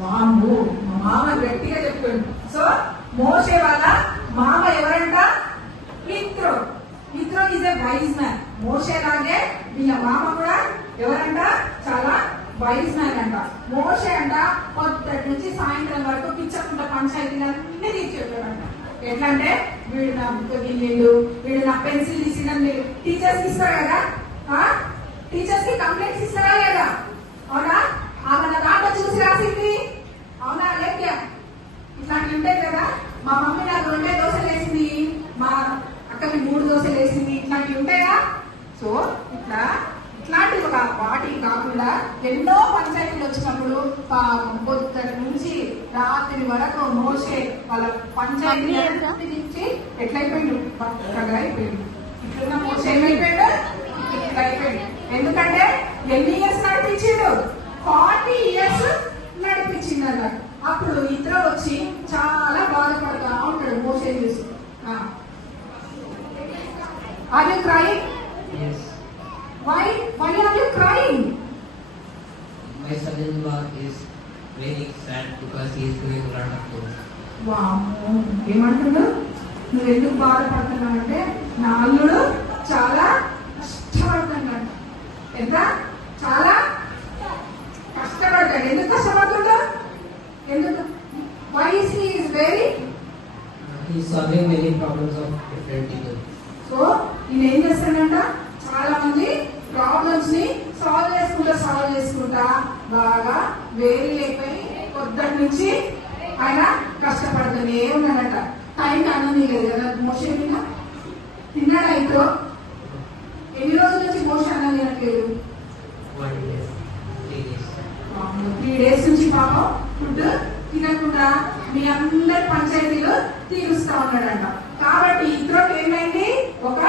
వాము మా మామ గట్టిగా చెప్పాడు. సో మోషే వాళ్ళ మామ ఎవరంట? యిత్రో. యిత్రో ఈజ్ ఏ వైజ్ మ్యాన్. మోషే లాగే వీళ్ళ మామ కూడా ఎవరంట? చాలా వైజ్ మ్యాన్ అంట. మోషే అంట పొద్దుటి నుంచి సాయంత్రం వరకు పిచ్చకుండా పంచాయతీలన్నీ తీర్చేటాడంట. ఎట్లా అంటే వీడు నా బుక్ గిన్నెలు, వీడు నా పెన్సిల్ తీసిన టీచర్స్ ఇస్తారు కదా, టీచర్స్ కి కంప్లైంట్స్ ఇస్తారా లేదా? అవునా? ఆమె దాంట్లో చూసి రాసింది, అవునా? లేక ఇట్లాంటివి ఉంటాయి కదా. మా మమ్మీ నాకు 2 దోశలు వేసింది, మా అక్కకి 3 దోశలు వేసింది, ఇట్లాంటివి ఉంటాయా? సో ఇట్లాంటి ఒక వాటి కాకుండా ఎన్నో పంచాయతీలు వచ్చినప్పుడు పొద్దుటి నుంచి రాత్రి వరకు మోసే వాళ్ళ పంచాయతీ నుంచి ఎట్లయిపోయిండు? పక్కగా అయిపోయిండు. ఇట్లున్న మోసే ఏమైపోయాడు? ఇట్లా అయిపోయిండు. ఎందుకంటే ఎన్ని ఇయర్స్ నడిపించిండు? 40 ఇయర్స్ నడిపించింది అన్న. అప్పుడు ఇద్దరు వచ్చి చాలా బాధపడతా ఉంటాడు మోసే చూసి. Are you crying? Why are you crying? My son-in-law is very sad because he is doing a lot of things. వామ్మో, ఏమంటున్నావు? నువ్వు ఎందుకు బాధపడుతున్నావు అంటే నా అల్లుడు చాలా కష్టపడుతున్నాడు. ఎంత? చాలా కష్టపడతాడు. ఎందుకు కష్టపడుతుందా? ఎందుకు? Why is he very? He is solving many problems of different people. So ఈయన ఏం చేస్తాడంట? చాలా మంది ప్రాబ్లమ్స్ ని సాల్వ్ చేసుకుంటా బాగా వేరే అయిపోయి పొద్దుటి నుంచి ఆయన కష్టపడుతూనే ఉన్నాడట. టైంకి అన్నం లేదు కదా మోషే మీద. తిన్నాడా ఇంట్లో? ఎన్ని రోజుల నుంచి మోషే అన్నం తినట్లేదు? 3 days నుంచి పాపం ఫుడ్ తినకుండా మీ అందరి పంచాయతీలు తీరుస్తా ఉన్నాడంట. కాబట్టి ఇద్దరు ఏమైంది? ఒక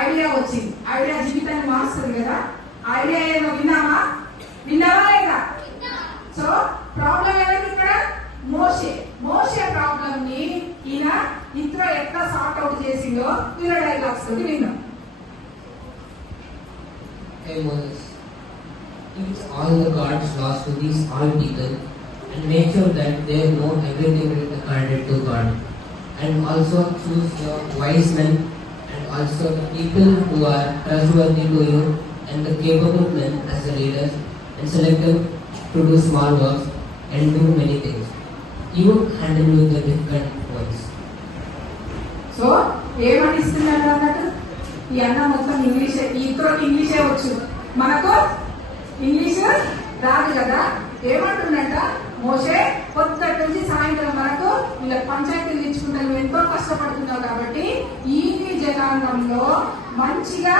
ఐడియా వచ్చింది. ఐడియా జీవితాన్ని మారుస్తుంది కదా. ఐడియా ఏదో విన్నావా లేదా? సో ప్రాబ్లం ఏమైంది ఇక్కడ? మోషే ప్రాబ్లం ని ఈయన ఇతర ఎట్లా సార్ట్ అవుట్ చేసిందో వీళ్ళ డైలాగ్స్ తోటి విన్నాం. Hey Moses, teach all the God's laws to these all people and make sure that they know everything according to God. And also choose your wise men and also the people who are trustworthy to you and the capable men as the leaders, and select them to do small works and do many things. You handle with the different ones. So ఏమని ఇస్తున్నాడు అన్నట్టు? ఈ అన్న మొత్తం ఇంగ్లీషే. ఇతరులకు ఇంగ్లీషే వచ్చు, మనకు ఇంగ్లీష్ రాదు కదా. ఏమంటుందంట? మోషే పొద్దుటి నుంచి సాయంత్రం వరకు వీళ్ళ పంచాయతీలు ఇచ్చుకుంటా నువ్వు ఎంతో కష్టపడుతున్నావు కాబట్టి ఈ జనాంగంలో మంచిగా